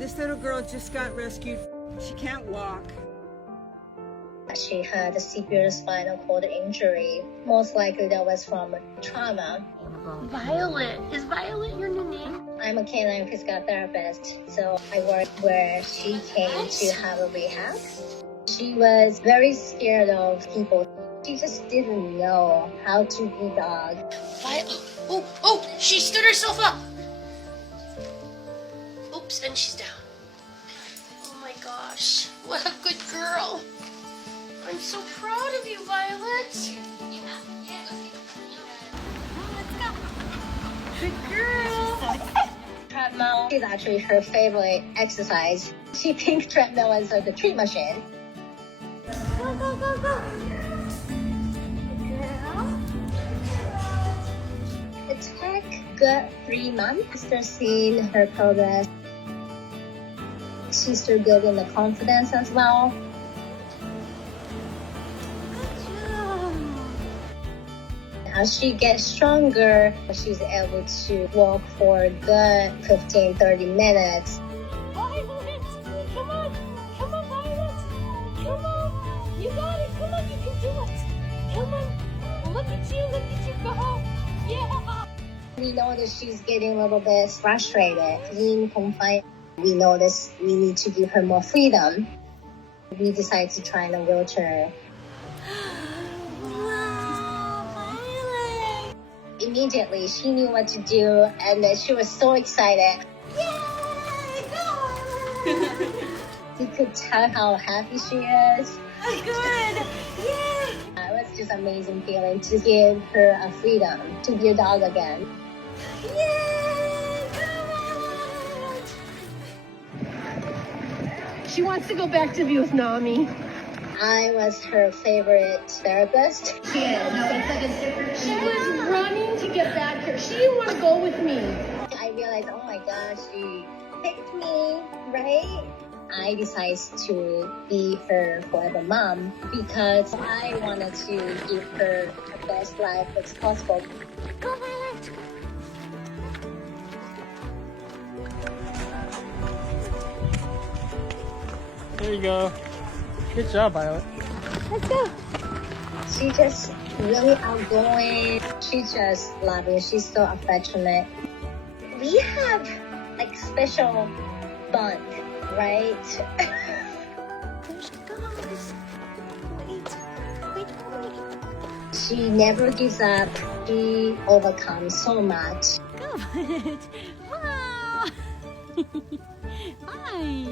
This little girl just got rescued. She can't walk. She had a severe spinal cord injury. Most likely that was from trauma. Violet. Is Violet your new name? I'm a canine physical therapist, so I work where she came to have a rehab. She was very scared of people. She just didn't know how to be dog. Oh, she stood herself up. Oops, and she's down. Oh my gosh, what a good girl. I'm so proud of you, Violet. Good girl. Treadmill is actually her favorite exercise. She thinks treadmill is like a treat machine. Go, go, go, go. It took good 3 months after seeing her progress. She's still building the confidence as well. As she gets stronger, she's able to walk for a good 15-30 minutes. Violet, come on, Violet. Come on, you got it. Come on, you can do it. Come on, look at you go. Yeah. We know that she's getting a little bit frustrated, being confined. We know that we need to give her more freedom. We decided to try in a wheelchair. Immediately, she knew what to do, and she was so excited. Yay, go. You could tell how happy she is. Good. Yay. It was just an amazing feeling to give her a freedom to be a dog again. Yay, go. She wants to go back to be with Nami. I was her favorite therapist. She was running to get back here. She didn't want to go with me. I realized, oh my gosh, she picked me, right? I decided to be her forever mom because I wanted to give her the best life as possible. Go, Violet. There you go. Good job, Violet. Let's go. She's just really outgoing. She's just loving. She's so affectionate. We have like special bond, right? There she goes. Wait. She never gives up. She overcomes so much. Go, Violet. Wow. Hi.